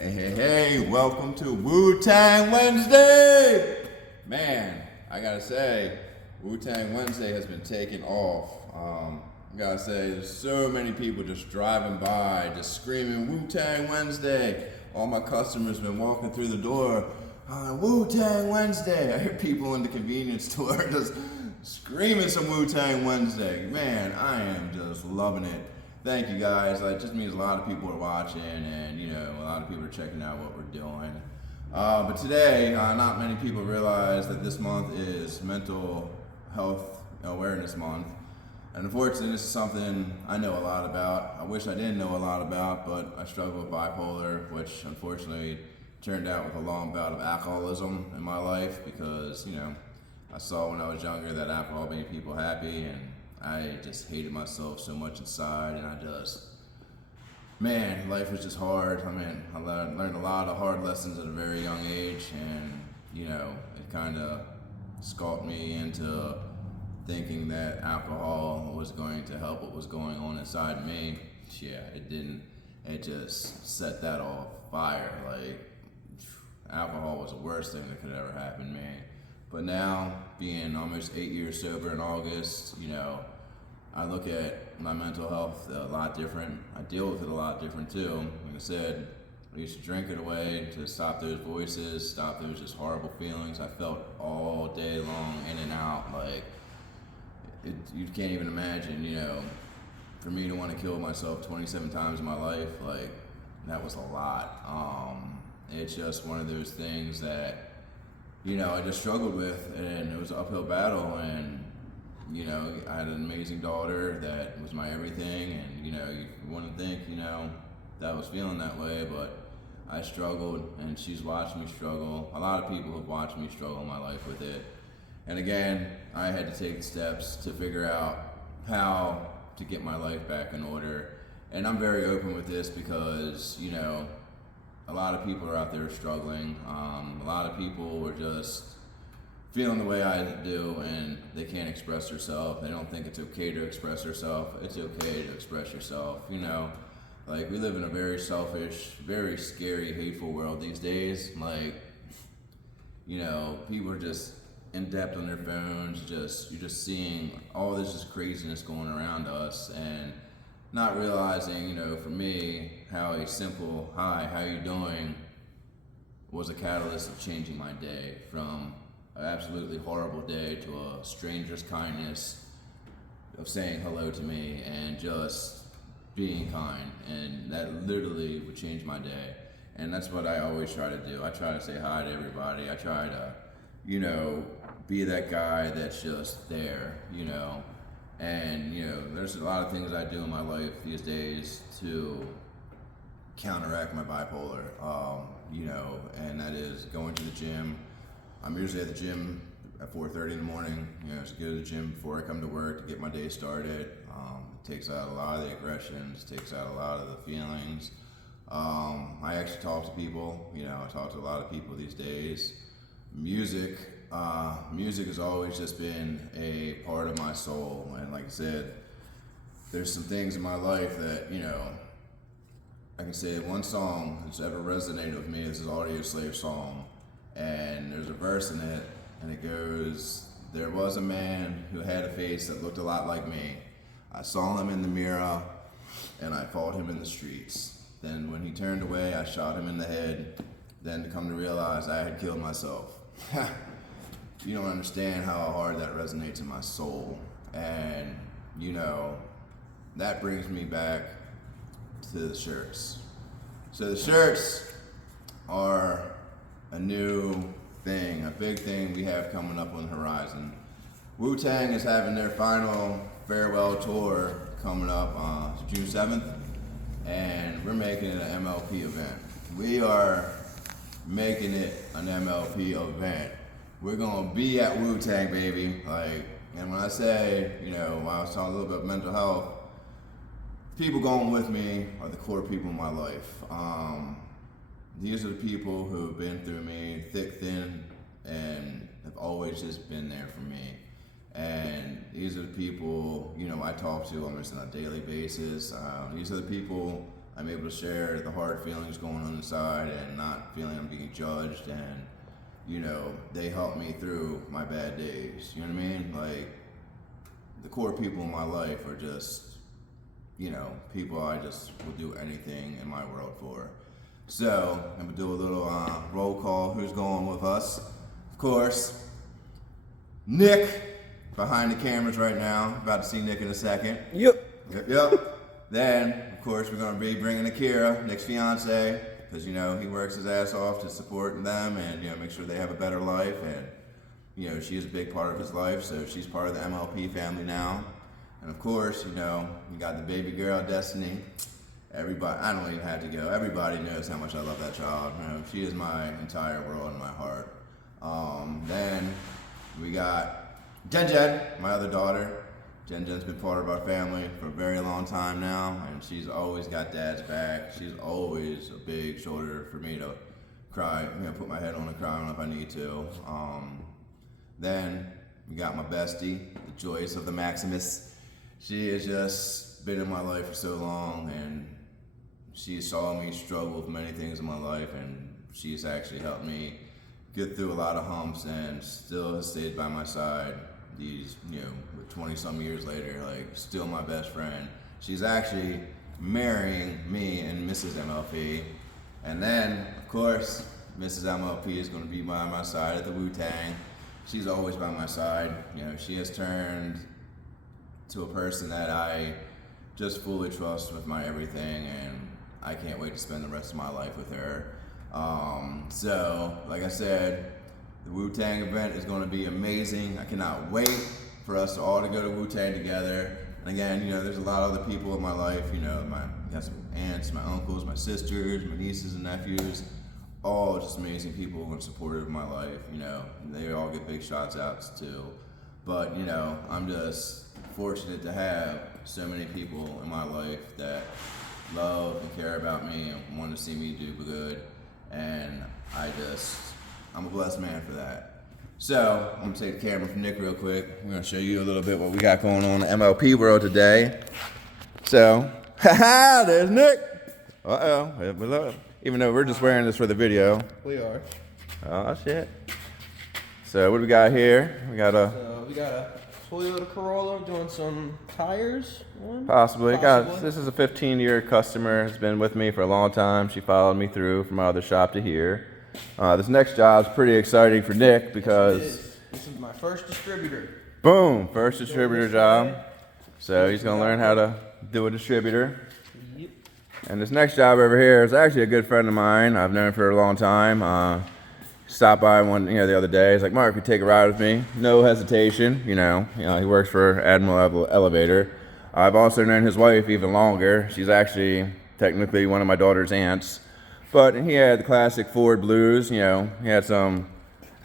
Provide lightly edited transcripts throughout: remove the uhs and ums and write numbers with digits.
Hey, welcome to Wu-Tang Wednesday! Man, I gotta say, Wu-Tang Wednesday has been taking off. I gotta say, there's so many people just driving by, just screaming, Wu-Tang Wednesday! All my customers have been walking through the door, Wu-Tang Wednesday! I hear people in the convenience store just screaming some Wu-Tang Wednesday. Man, I am just loving it. Thank you guys. It just means a lot of people are watching, and a lot of people are checking out what we're doing. But today, not many people realize that this month is Mental Health Awareness Month, and unfortunately, this is something I know a lot about. I wish I didn't know a lot about, but I struggle with bipolar, which unfortunately turned out with a long bout of alcoholism in my life because I saw when I was younger that alcohol made people happy, and I just hated myself so much inside, and life was just hard. I learned a lot of hard lessons at a very young age, and it kind of sculpted me into thinking that alcohol was going to help what was going on inside me. Yeah, it didn't. It just set that off fire. Alcohol was the worst thing that could ever happen to me. But now, being almost 8 years sober in August, I look at my mental health a lot different. I deal with it a lot different too. Like I said, I used to drink it away to stop those voices, stop those just horrible feelings I felt all day long, in and out. You can't even imagine, for me to want to kill myself 27 times in my life, that was a lot. It's just one of those things that I just struggled with, and it was an uphill battle, and I had an amazing daughter that was my everything, and you wouldn't think that I was feeling that way, but I struggled, and she's watched me struggle. A lot of people have watched me struggle in my life with it, and again, I had to take steps to figure out how to get my life back in order. And I'm very open with this because a lot of people are out there struggling. A lot of people are just feeling the way I do, and they can't express themselves. They don't think it's okay to express yourself. It's okay to express yourself. We live in a very selfish, very scary, hateful world these days. People are just in depth on their phones. You're just seeing all this just craziness going around us, and not realizing, for me, how a simple "hi, how you doing" was a catalyst of changing my day from an absolutely horrible day to a stranger's kindness of saying hello to me and just being kind, and that literally would change my day. And that's what I always try to do. I try to say hi to everybody. I try to, be that guy that's just there, and there's a lot of things I do in my life these days to counteract my bipolar, and that is going to the gym. I'm usually at the gym at 4:30 in the morning, to go to the gym before I come to work to get my day started. It takes out a lot of the aggressions, takes out a lot of the feelings. I actually talk to people, I talk to a lot of people these days. Music has always just been a part of my soul, and like I said, there's some things in my life that, I can say one song that's ever resonated with me is this Audio Slave song. And there's a verse in it, and it goes, "There was a man who had a face that looked a lot like me. I saw him in the mirror, and I fought him in the streets. Then when he turned away, I shot him in the head. Then to come to realize I had killed myself." You don't understand how hard that resonates in my soul. And, that brings me back to the shirts. So the shirts are a new thing, a big thing we have coming up on the horizon. Wu-Tang is having their final farewell tour coming up on June 7th, and we're making it an MLP event. We are making it an MLP event. We're gonna be at Wu-Tang, baby. And when I say, when I was talking a little bit about mental health, people going with me are the core people in my life. These are the people who have been through me, thick, thin, and have always just been there for me. And these are the people, I talk to almost on a daily basis. These are the people I'm able to share the hard feelings going on inside and not feeling I'm being judged, and you know, they help me through my bad days. You know what I mean? Like, the core people in my life are just, you know, people I just will do anything in my world for. So I'm gonna do a little roll call. Who's going with us? Of course, Nick behind the cameras right now. About to see Nick in a second. Yep. Then, of course, we're gonna be bringing Akira, Nick's fiance, because you know he works his ass off to support them and, you know, make sure they have a better life. And you know, she is a big part of his life, so she's part of the MLP family now. And of course, you know, we got the baby girl, Destiny. Everybody, I don't even have to go. Everybody knows how much I love that child. You know, she is my entire world in my heart. Then we got Jen, my other daughter. Jen's been part of our family for a very long time now, and she's always got Dad's back. She's always a big shoulder for me to cry, you know, put my head on and cry on if I need to. Then we got my bestie, the Joyce of the Maximus. She has just been in my life for so long, and she saw me struggle with many things in my life, and she's actually helped me get through a lot of humps and still has stayed by my side these, you know, 20 some years later, like still my best friend. She's actually marrying me and Mrs. MLP. And then, of course, Mrs. MLP is gonna be by my side at the Wu-Tang. She's always by my side. You know, she has turned to a person that I just fully trust with my everything, and I can't wait to spend the rest of my life with her. So, like I said, the Wu-Tang event is going to be amazing. I cannot wait for us all to go to Wu-Tang together. And again, you know, there's a lot of other people in my life. You know, I got some aunts, my uncles, my sisters, my nieces and nephews. All just amazing people and supportive of my life. You know, and they all get big shots out too. But you know, I'm just fortunate to have so many people in my life that love and care about me and want to see me do good. And I'm a blessed man for that. So I'm gonna take the camera from Nick real quick. I'm gonna show you a little bit what we got going on in the MLP world today. So, haha, there's Nick. Uh-oh, even though we're just wearing this for the video. We are. Oh shit. So what do we got here? We got a Toyota Corolla doing some tires. Possibly. This is a 15-year customer. Has been with me for a long time. She followed me through from my other shop to here. This next job is pretty exciting for Nick because this is my first distributor. Boom, first distributor job. So he's gonna learn how to do a distributor. Yep. And this next job over here is actually a good friend of mine. I've known him for a long time. Stopped by the other day. He's like, Mark, you take a ride with me? No hesitation. You know, he works for Admiral Elevator. I've also known his wife even longer. She's actually technically one of my daughter's aunts. But he had the classic Ford Blues. You know, he had some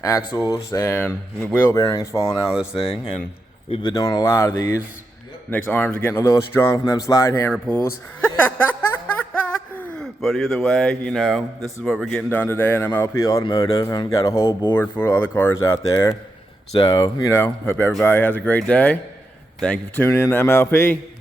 axles and wheel bearings falling out of this thing, and we've been doing a lot of these. Yep. Nick's arms are getting a little strong from them slide hammer pulls. But either way, you know, this is what we're getting done today in MLP Automotive, and we've got a whole board full of other cars out there. So, you know, hope everybody has a great day. Thank you for tuning in to MLP.